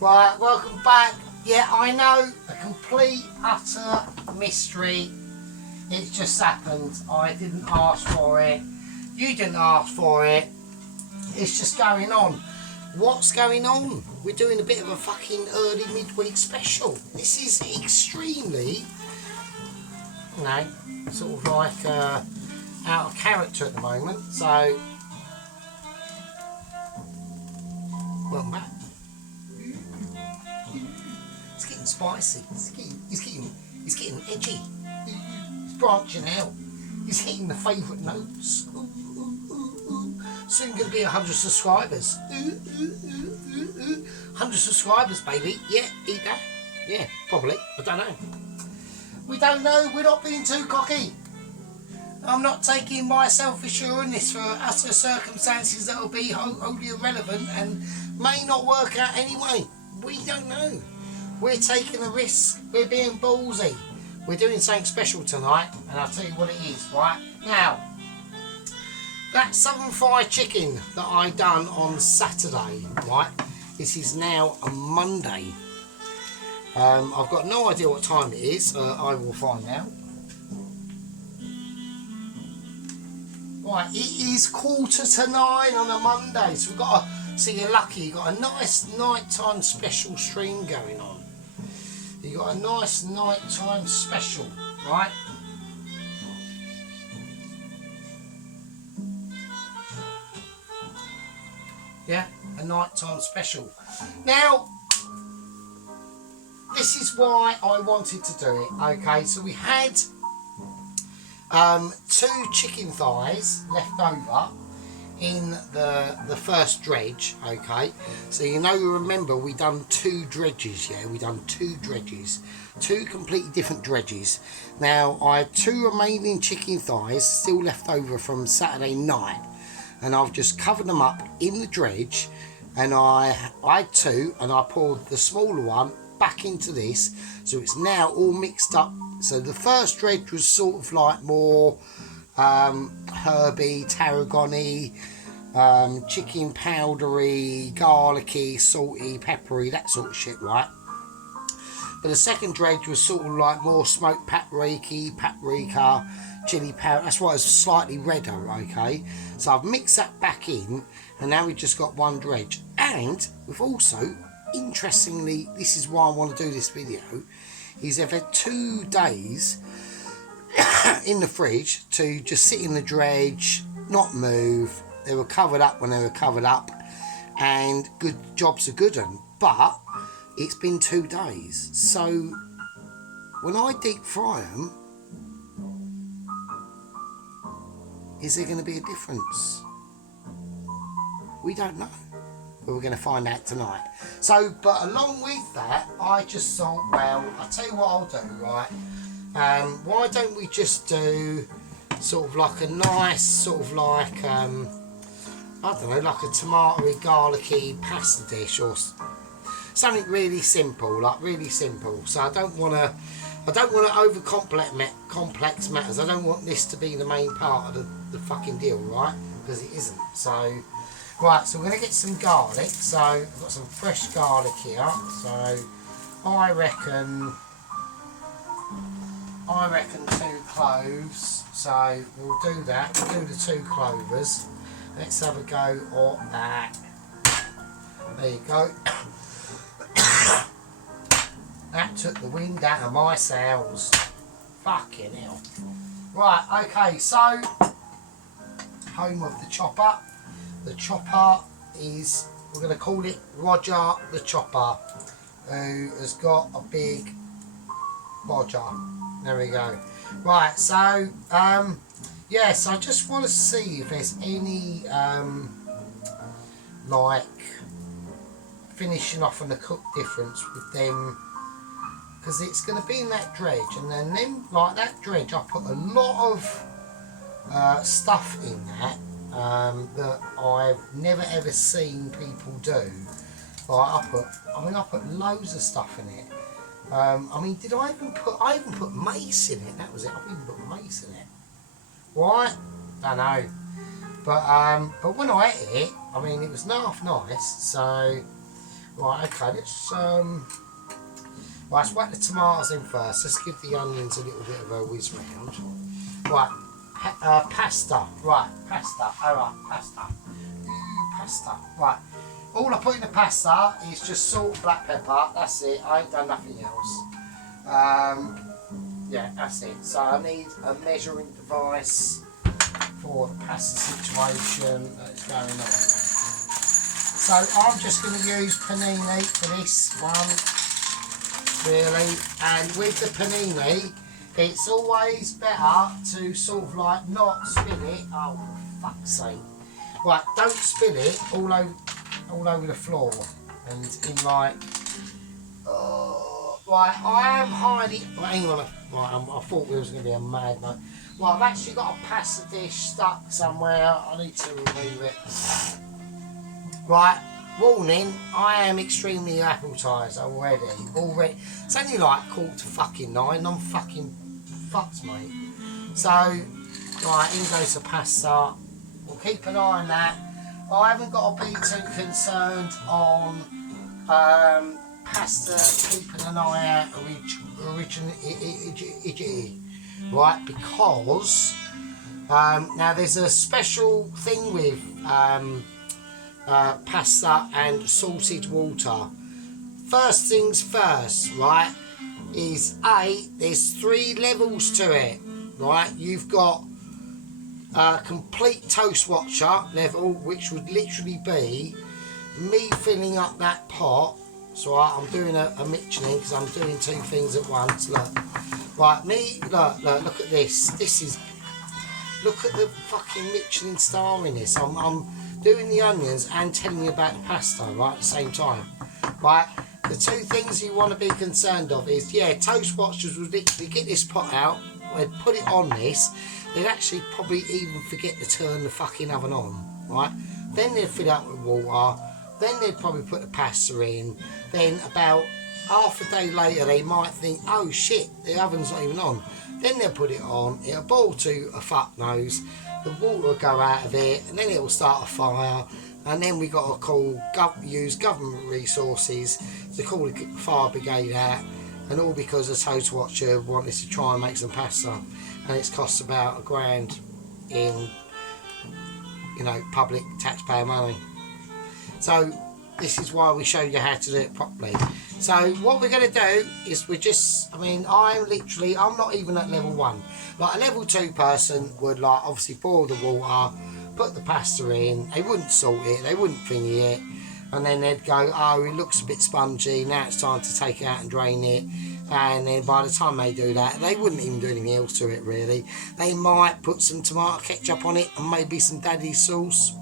Right, welcome back. Yeah, I know, a complete, utter mystery. It just happened. I didn't ask for it. You didn't ask for it. It's just going on. What's going on? We're doing a bit of a fucking early midweek special. This is extremely, you know, sort of like out of character at the moment. So, welcome back. It's getting spicy. It's getting edgy. It's branching out. He's hitting the favourite notes. Ooh, ooh, ooh, ooh. Soon going to be 100 subscribers. 100 subscribers, baby. Yeah, eat that. Yeah, probably. I don't know. We don't know. We're not being too cocky. I'm not taking my self-assurance for utter circumstances that will be wholly irrelevant and may not work out anyway. We don't know. We're taking a risk. We're being ballsy. We're doing something special tonight, and I'll tell you what it is, right? Now, that southern fried chicken that I done on Saturday, right? This is now a Monday. I've got no idea what time it is. I will find out. Right, it is 8:45 on a Monday, so we've got a, so you're lucky, you've got a nice nighttime special stream going on. You've got a nice nighttime special, right? Yeah, a nighttime special. Now, this is why I wanted to do it, okay? So we had 2 chicken thighs left over in the first dredge, okay? So you remember we done 2 dredges, yeah? We done 2 dredges, 2 completely different dredges. Now I had 2 remaining chicken thighs still left over from Saturday night, and I've just covered them up in the dredge, and I had 2, and I poured the smaller one back into this, so it's now all mixed up. So the first dredge was sort of like more herby, tarragony, chicken powdery, garlicky, salty, peppery, that sort of shit, right? But the second dredge was sort of like more smoked paprika, chili powder. That's why it's slightly redder, okay? So I've mixed that back in, and now we've just got 1 dredge. And we've also, interestingly, this is why I want to do this video, is I've had 2 days in the fridge to just sit in the dredge, not move. They were covered up when they were covered up, and good jobs are good un. But it's been 2 days, so when I deep fry them, is there going to be a difference? We don't know, but we're going to find out tonight. So, but along with that, I just thought, well, I'll tell you what I'll do, right? Why don't we just do sort of like a nice, sort of like, I don't know, like a tomatoey, garlicky pasta dish, or something really simple, like really simple. So I don't want to over complex matters. I don't want this to be the main part of the fucking deal, right? Because it isn't. So, right, so we're going to get some garlic. So I've got some fresh garlic here. So I reckon 2 cloves. So we'll do that. We'll do the 2 clovers. Let's have a go at that. There you go. That took the wind out of my sails. Fucking hell. Right, okay, so home of the chopper. The chopper is, we're going to call it Roger the Chopper, who has got a big bodger. There we go. Right, so yes, I just want to see if there's any like finishing off on the cook difference with them, because it's going to be in that dredge, and then like that dredge, I put a lot of stuff in that that I've never ever seen people do. Like I put loads of stuff in it. I mean, did I even put mace in it? That was it. I've even put mace in it. Right? Don't know. But when I ate it, I mean, it was half nice. So Right, okay, let's whack the tomatoes in first. Let's give the onions a little bit of a whiz round. Right, pasta. Right, pasta. Alright, pasta. Pasta. Right. All I put in the pasta is just salt and black pepper. That's it. I ain't done nothing else. Yeah, that's it. So I need a measuring device for the pasta situation that's going on. So I'm just going to use panini for this one, really. And with the panini, it's always better to sort of like not spin it. Oh, for fuck's sake. Right, don't spill it all over the floor and in like. Right, I am highly. Hang on. Right, I thought we was going to be a mad night. Right, I've actually got a pasta dish stuck somewhere. I need to remove it. Right, warning. I am extremely appetized already. It's only like 8:45. I'm fucking fucked, mate. So, right, in goes the pasta. We'll keep an eye on that. I haven't got to be too concerned on pasta, keeping an eye out originally, right? Because now there's a special thing with pasta and salted water. First things first, right? Is there's 3 levels to it, right? You've got complete toast watcher level, which would literally be me filling up that pot. So I'm doing a Michelin because I'm doing 2 things at once. Look, right, look at this. Look at the fucking Michelin star in this. I'm doing the onions and telling you about the pasta, right, at the same time. Right, the 2 things you want to be concerned of is, yeah, toast watchers would literally get this pot out, they'd put it on this, they'd actually probably even forget to turn the fucking oven on, right? Then they'd fill it up with water, then they'd probably put the pasta in, then about half a day later they might think, oh shit, the oven's not even on. Then they'll put it on, it'll boil to a fuck nose, the water will go out of it, and then it'll start a fire, and then we got to use government resources to call the fire brigade out, and all because a toast watcher wanted to try and make some pasta, and it's cost about £1,000 in, you know, public taxpayer money. So this is why we show you how to do it properly. So what we're going to do is I'm not even at level 1. Like a level 2 person would like obviously boil the water, put the pasta in, they wouldn't salt it, they wouldn't thingy it, and then they'd go, oh, it looks a bit spongy, now it's time to take it out and drain it. And then by the time they do that, they wouldn't even do anything else to it really. They might put some tomato ketchup on it and maybe some daddy's sauce.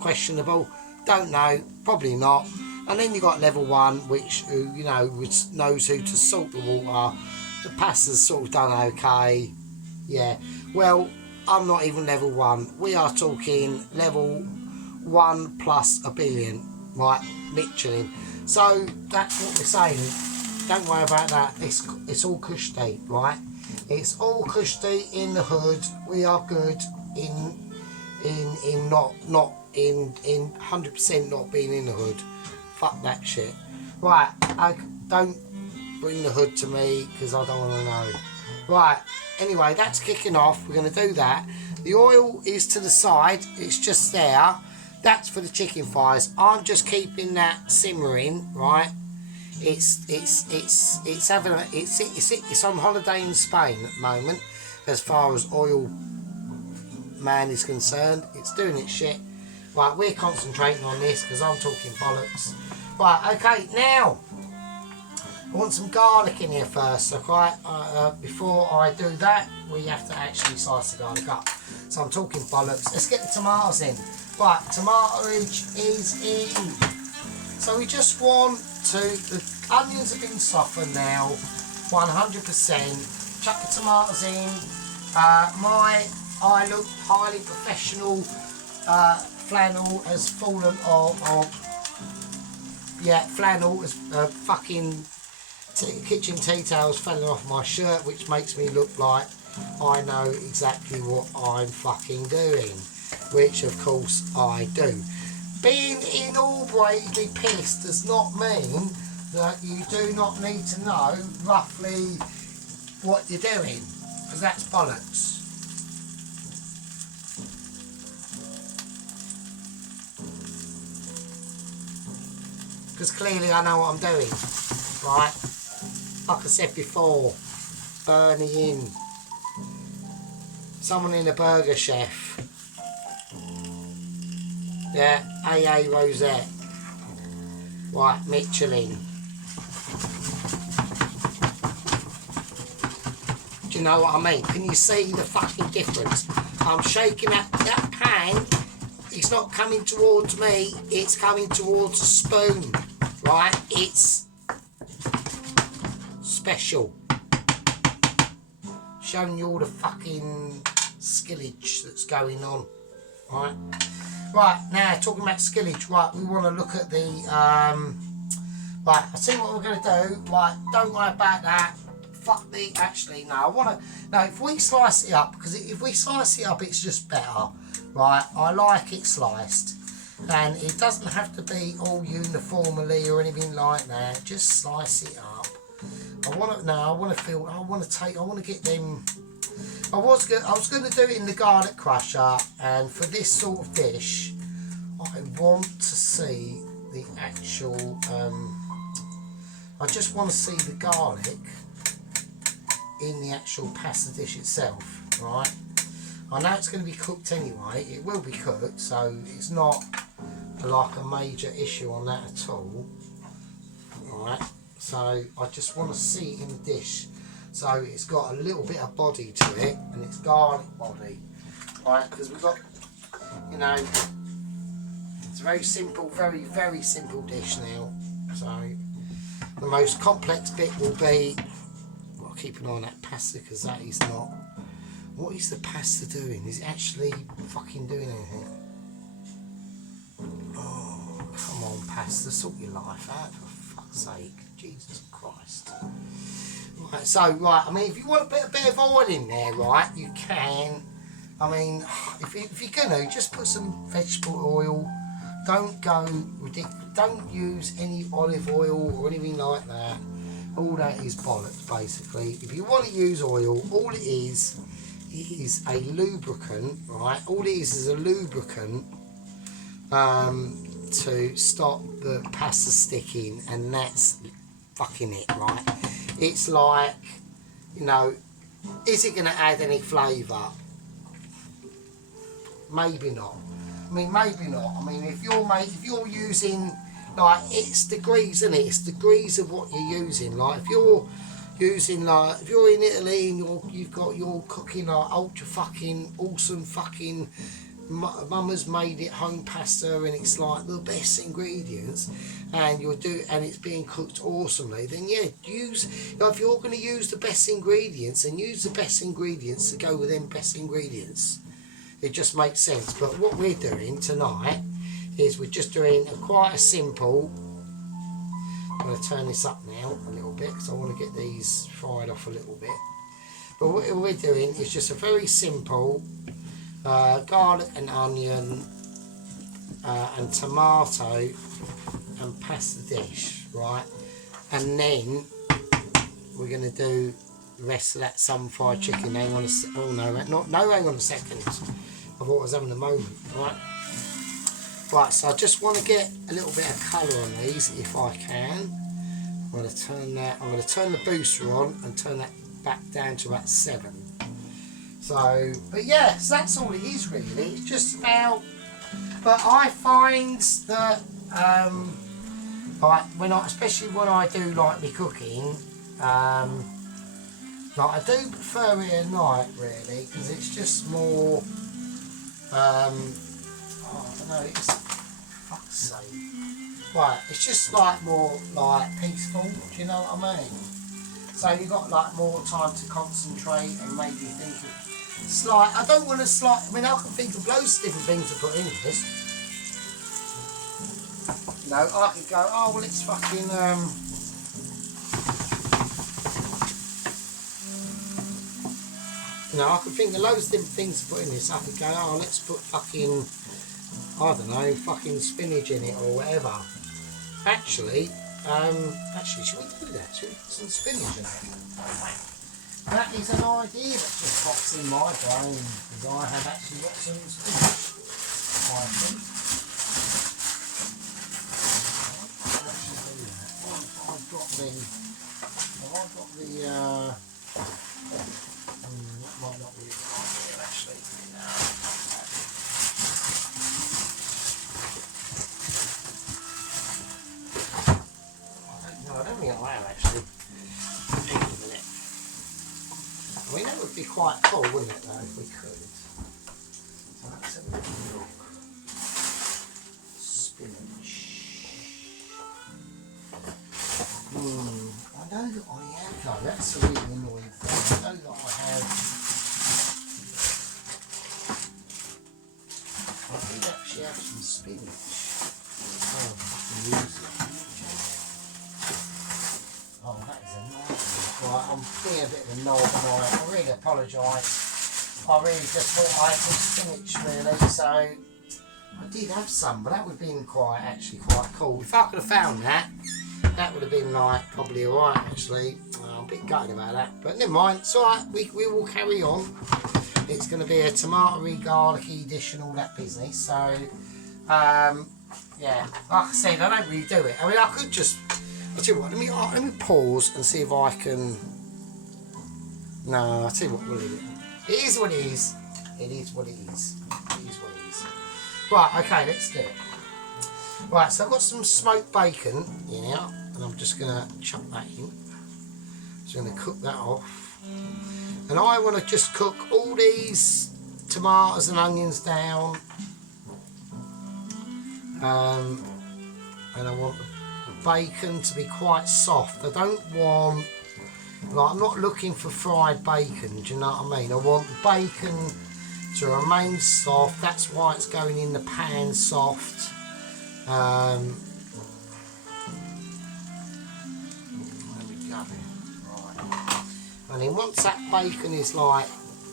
Questionable, don't know, probably not. And then you got level 1, which knows who to salt the water. The pasta's sort of done okay. Yeah, well, I'm not even level 1. We are talking level 1 plus a billion, right? Michelin. So that's what we're saying. Don't worry about that. It's all cushy, right? It's all cushy in the hood. We are good in not in 100% not being in the hood. Fuck that shit. Right, don't bring the hood to me because I don't want to know. Right, anyway, that's kicking off. We're going to do that. The oil is to the side. It's just there. That's for the chicken thighs. I'm just keeping that simmering, right? It's on holiday in Spain at the moment, as far as oil man is concerned. It's doing its shit. Right, we're concentrating on this because I'm talking bollocks. Right, okay, now I want some garlic in here first, okay? Before I do that, we have to actually slice the garlic up. So I'm talking bollocks. Let's get the tomatoes in. Right, tomatoage is in. So we just want the onions have been softened now, 100%. Chuck the tomatoes in. I look highly professional. Flannel has fallen off. Yeah, flannel has fucking kitchen tea towels falling off my shirt, which makes me look like I know exactly what I'm fucking doing, which of course I do. being in Albury to be pissed does not mean that you do not need to know roughly what you're doing, because that's bollocks. Because clearly I know what I'm doing, right? Like I said before, burning in. Someone in a burger chef. Yeah, AA Rosette. Right, Michelin. Do you know what I mean? Can you see the fucking difference? I'm shaking that pan. It's not coming towards me, it's coming towards a spoon, right? It's special. Showing you all the fucking skillage that's going on, right? Right, now talking about skillage, right, we want to look at the, right, I see what we're going to do, right, don't worry about that. Fuck the, actually, no, I want to, no, if we slice it up, because if we slice it up, it's just better, right? I like it sliced, and it doesn't have to be all uniformly or anything like that. Just slice it up. I want to get them. I was going to do it in the garlic crusher, and for this sort of dish, I want to see the actual. I just want to see the garlic in the actual pasta dish itself, right? I know it's going to be cooked anyway. It will be cooked, so it's not like a major issue on that at all. Right, so I just want to see it in the dish. So it's got a little bit of body to it, and it's garlic body, right? Because we've got, you know, it's a very simple, very, very simple dish now. So the most complex bit will be, I'll keep an eye on that pasta, because that is not. What is the pasta doing? Is it actually fucking doing anything? Oh, come on, pasta, sort your life out, for fuck's sake. Jesus Christ. Right, so, right, I mean, if you want a bit of oil in there, right, you can. I mean, if you're going to, just put some vegetable oil. Don't go ridiculous. Don't use any olive oil or anything like that. All that is bollocks, basically. If you want to use oil, all it is a lubricant, right? All it is a lubricant to stop the pasta sticking, and that's fucking it, right? It's like, you know, is it going to add any flavour? Maybe not. I mean, maybe not. I mean, if you're using, like, it's degrees, isn't it? It's degrees of what you're using. Like, if you're using, like, if you're in Italy and you're cooking like ultra fucking awesome fucking mama's made it home pasta, and it's like the best ingredients, and it's being cooked awesomely, then yeah, use, you know, if you're going to use the best ingredients, and use the best ingredients to go with them best ingredients. It just makes sense. But what we're doing tonight is we're just doing quite a simple. I'm going to turn this up now a little bit because I want to get these fried off a little bit. But what we're doing is just a very simple garlic and onion and tomato and pasta dish, right? And then we're going to do the rest of that sun fried chicken. Hang on hang on a second. I thought I was having a moment, right? Right, so I just want to get a little bit of colour on these if I can. I'm going to turn the booster on and turn that back down to about 7. So, but yeah, so that's all it is really. It's just about, but I find that, like especially when I do like me cooking, like I do prefer it at night really, because it's just more, I don't know, it's, fuck's sake. Right, it's just like more like peaceful, do you know what I mean? So you've got like more time to concentrate and maybe think of, it's like, I don't want to I mean I can think of loads of different things to put in this. You know, I could go, oh well it's fucking, you know, I could think of loads of different things to put in this. I could go, oh let's put fucking, I don't know, fucking spinach in it or whatever. Actually, should we do that? Should we put some spinach in it? That is an idea that just pops in my brain, because I have actually got some spinach. I think. I've got the, that might not be a good idea actually. No. I don't think I am actually. Hang on a minute. I mean, that would be quite cool, wouldn't it, though, if we could. So let's have a little look. Spinach. I know that I have, though. That's a really annoying thing. I know that I have. I did actually have some spinach. Oh, I can use it. Oh, that is a nightmare. Right, I'm being a bit of a knob tonight. I really apologise. I really just thought I had some spinach really, so I did have some, but that would have been actually quite cool. If I could have found that, that would have been like probably alright actually. I'm a bit gutted about that, but never mind, it's alright, we will carry on. It's going to be a tomatoey, garlicky dish and all that business, so yeah, like I said, I don't really do it. I mean, I could just, I'll tell you what, let me pause and see if I can. No, I'll tell you what, we'll leave it. It is what it is. It is what it is. It is what it is. Right, okay, let's do it. Right, so I've got some smoked bacon here, and I'm just going to chuck that in. Just going to cook that off. And I want to just cook all these tomatoes and onions down. And I want the bacon to be quite soft. I don't want, like, I'm not looking for fried bacon, do you know what I mean? I want the bacon to remain soft. That's why it's going in the pan soft. There we go. Right. And then once that bacon is like,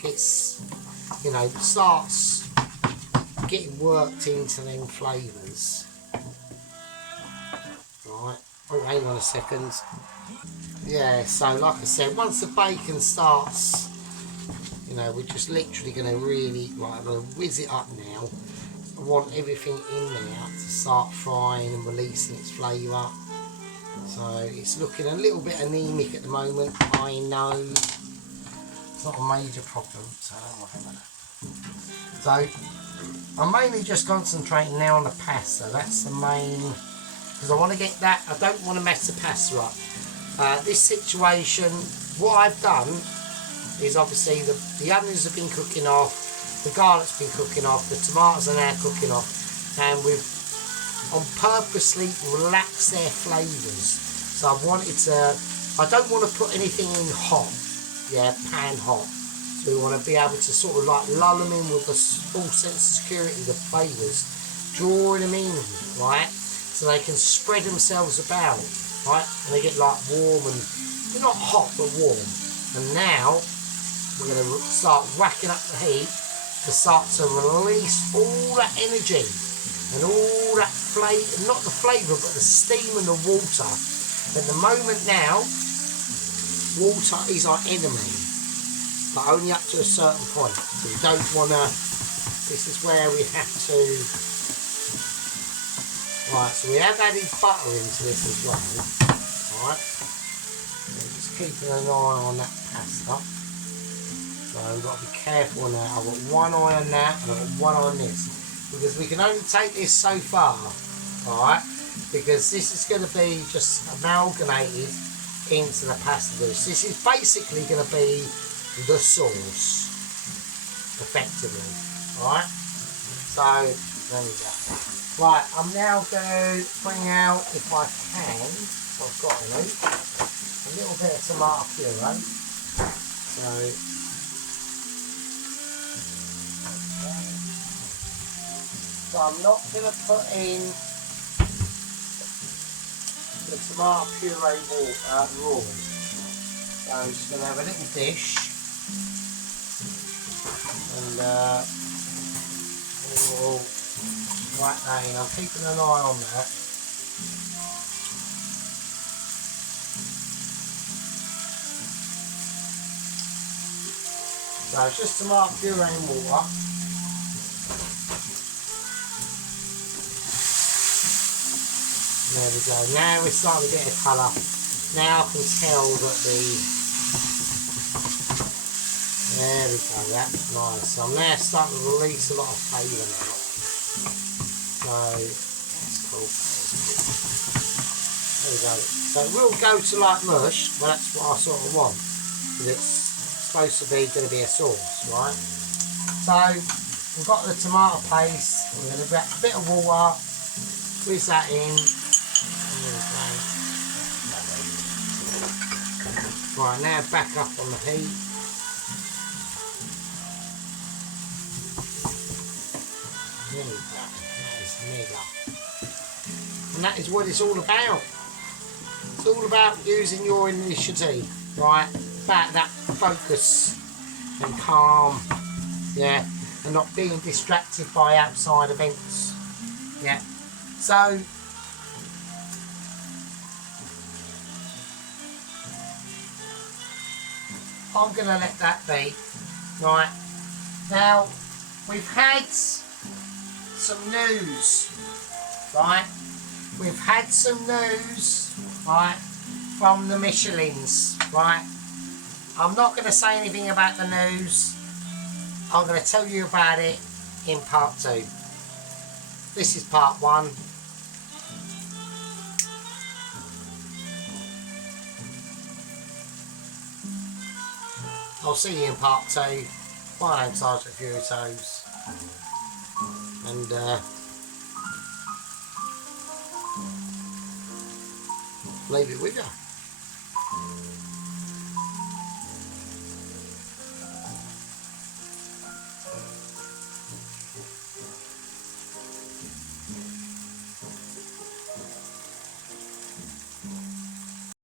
gets, you know, starts getting worked into them flavours. Right. Oh, hang on a second. Yeah, so like I said, once the bacon starts, you know, we're just literally going to really, right, I'm going to whiz it up now. I want everything in there to start frying and releasing its flavour. So it's looking a little bit anemic at the moment, I know. It's not a major problem, so I don't worry about that. So I'm mainly just concentrating now on the pasta. That's the main, because I want to get that, I don't want to mess the pasta up. This situation, what I've done is obviously the onions have been cooking off, the garlic's been cooking off, the tomatoes are now cooking off, and we've purposely relaxed their flavours. So I wanted to, I don't want to put anything in hot, yeah, pan hot. So we want to be able to sort of like lull them in with the full sense of security, the flavours, drawing them in, right, so they can spread themselves about, right, and they get like warm and, they're not hot but warm. And now we're going to start whacking up the heat to start to release all that energy and all that flavour, not the flavour but the steam and the water. At the moment now, water is our enemy, but only up to a certain point. So we don't want to, this is where we have to, right, so we have added butter into this as well, alright, so just keeping an eye on that pasta. So we've got to be careful on that. I've got one eye on that and I've got one eye on this, because we can only take this so far, alright, because this is going to be just amalgamated into the pasta dish. This is basically going to be the sauce, effectively, alright, so there we go. Right, I'm now going to bring out, if I can, if I've got any, a little bit of tomato puree. So I'm not going to put in the tomato puree raw. So I'm just going to have a little dish, and we will whack that in. I'm keeping an eye on that. So it's just tomato puree and water. There we go. Now we're starting to get a colour. Now I can tell that there we go, that's nice. So I'm now starting to release a lot of flavour now. So that's cool. There we go. So it will go to like mush, but that's what I sort of want. Because it's supposed to be going to be a sauce, right? So we've got the tomato paste. We're going to get a bit of water, squeeze that in. Right, now back up on the heat. There we go. That is mega. And that is what it's all about. It's all about using your initiative, right? About that focus and calm, yeah, and not being distracted by outside events, yeah. So I'm going to let that be. Right, now we've had some news, right? We've had some news, right, from the Michelins, right? I'm not going to say anything about the news. I'm going to tell you about it in part 2. This is part 1. I'll see you in part 2. My name's Sergeant Furitoes. And leave it with you.